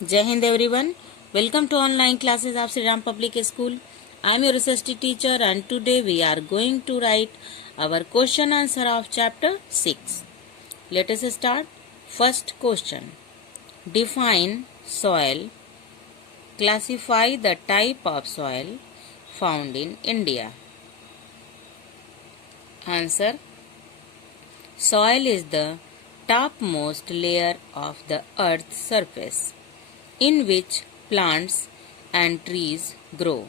Jai Hind everyone. Welcome to online classes of Sri Ram Public School. I am your research teacher and today we are going to write our question answer of chapter 6. Let us start. First question. Define soil. Classify the type of soil found in India. Answer. Soil is the topmost layer of the earth's surface in which plants and trees grow.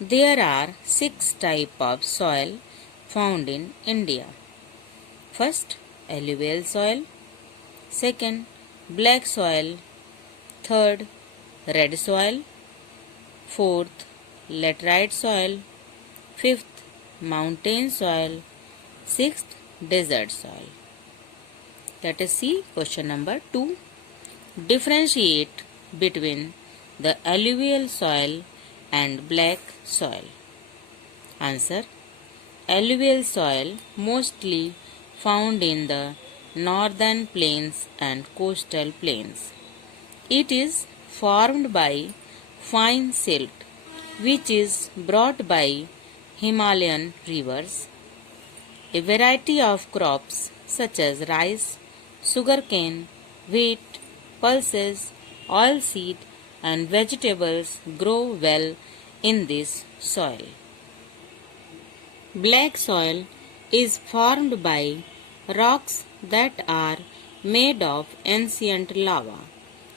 There are 6 types of soil found in India. First, alluvial soil. Second, black soil. Third, red soil. Fourth, laterite soil. Fifth, mountain soil. Sixth, desert soil. Let us see question number 2. Differentiate between the alluvial soil and black soil. Answer. Alluvial soil mostly found in the northern plains and coastal plains. It is formed by fine silt which is brought by Himalayan rivers. A variety of crops such as rice, sugarcane, wheat, pulses, oilseed and vegetables grow well in this soil. Black soil is formed by rocks that are made of ancient lava.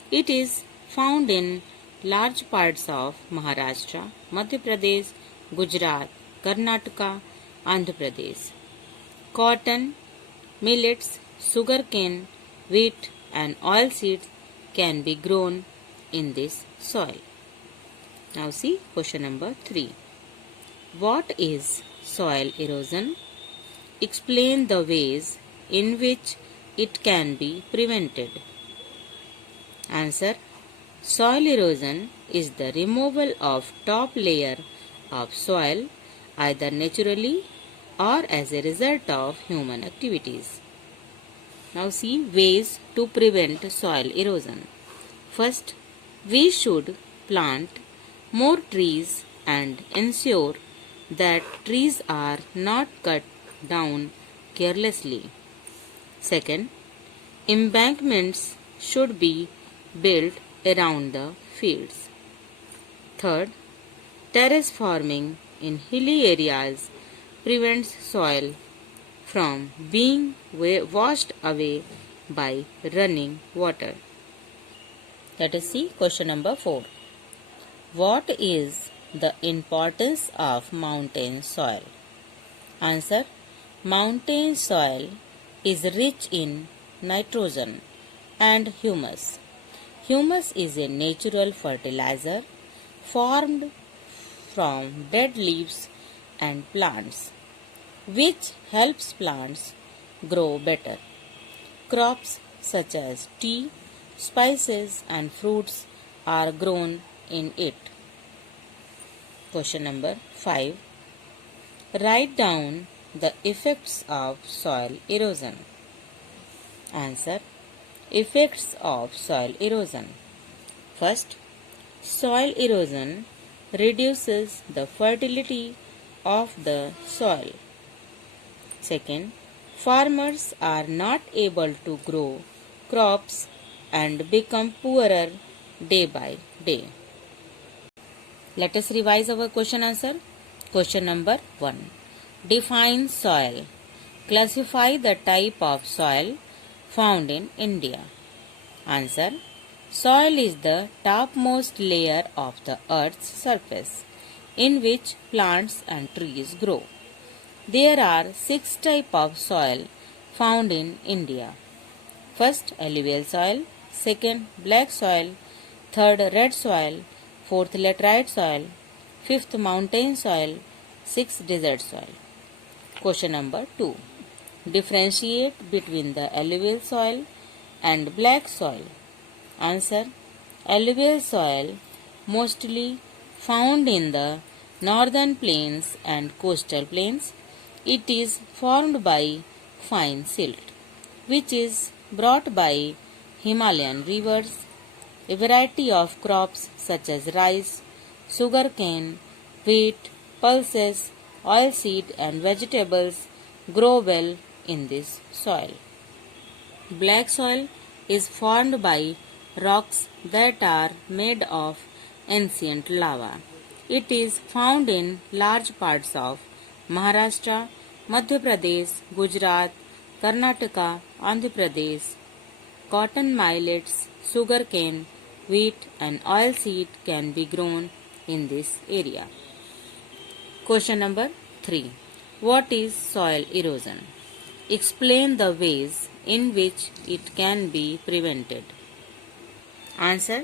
It is found in large parts of Maharashtra, Madhya Pradesh, Gujarat, Karnataka, Andhra Pradesh. Cotton, millets, sugarcane, wheat and oilseeds can be grown in this soil. Now see question number 3. What is soil erosion? Explain the ways in which it can be prevented. Answer. Soil erosion is the removal of top layer of soil either naturally or as a result of human activities. Now see ways to prevent soil erosion. First, we should plant more trees and ensure that trees are not cut down carelessly. Second, embankments should be built around the fields. Third, terrace farming in hilly areas prevents soil from being washed away by running water. Let us see question number 4. What is the importance of mountain soil? Answer. Mountain soil is rich in nitrogen and humus. Humus is a natural fertilizer formed from dead leaves and plants, which helps plants grow better. Crops such as tea, spices and fruits are grown in it. Question number 5. Write down the effects of soil erosion. Answer. Effects of soil erosion. First, soil erosion reduces the fertility of the soil. Second, farmers are not able to grow crops and become poorer day by day. Let us revise our question answer. Question number 1. Define soil. Classify the type of soil found in India. Answer. Soil is the topmost layer of the earth's surface in which plants and trees grow. There are 6 types of soil found in India. First, alluvial soil. Second, black soil. Third, red soil. Fourth, laterite soil. Fifth, mountain soil. Sixth, desert soil. Question number 2. Differentiate between the alluvial soil and black soil. Answer. Alluvial soil mostly found in the northern plains and coastal plains. It is formed by fine silt, which is brought by Himalayan rivers. A variety of crops such as rice, sugarcane, wheat, pulses, oilseed and vegetables grow well in this soil. Black soil is formed by rocks that are made of ancient lava. It is found in large parts of Maharashtra, Madhya Pradesh, Gujarat, Karnataka, Andhra Pradesh. Cotton, millets, sugarcane, wheat and oilseed can be grown in this area. Question number 3. What is soil erosion? Explain the ways in which it can be prevented. Answer.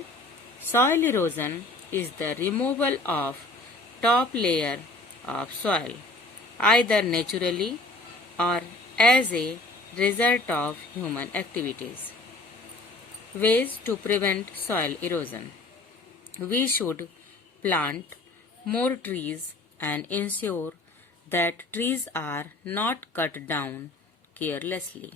Soil erosion is the removal of top layer of soil, either naturally or as a result of human activities. Ways to prevent soil erosion. We should plant more trees and ensure that trees are not cut down carelessly.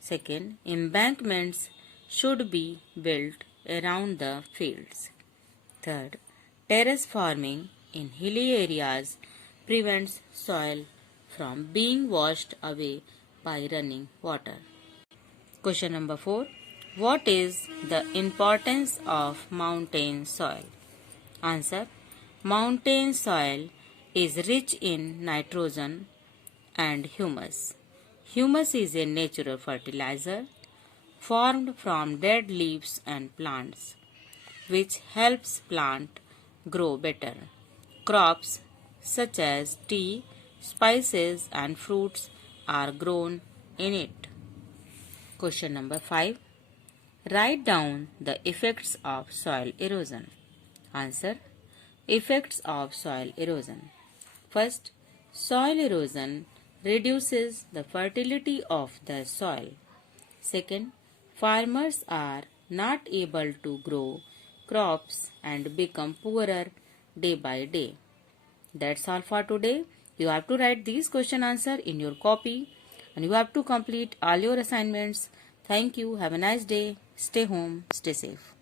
Second, embankments should be built around the fields. Third, terrace farming in hilly areas prevents soil from being washed away by running water. Question number 4. What is the importance of mountain soil? Answer. Mountain soil is rich in nitrogen and humus. Humus is a natural fertilizer formed from dead leaves and plants, which helps plant grow better. Crops such as tea, spices and fruits are grown in it. Question number 5. Write down the effects of soil erosion. Answer. Effects of soil erosion. First, soil erosion reduces the fertility of the soil. Second, farmers are not able to grow crops and become poorer day by day. That's all for today. You have to write these question answer in your copy and you have to complete all your assignments. Thank you. Have a nice day. Stay home. Stay safe.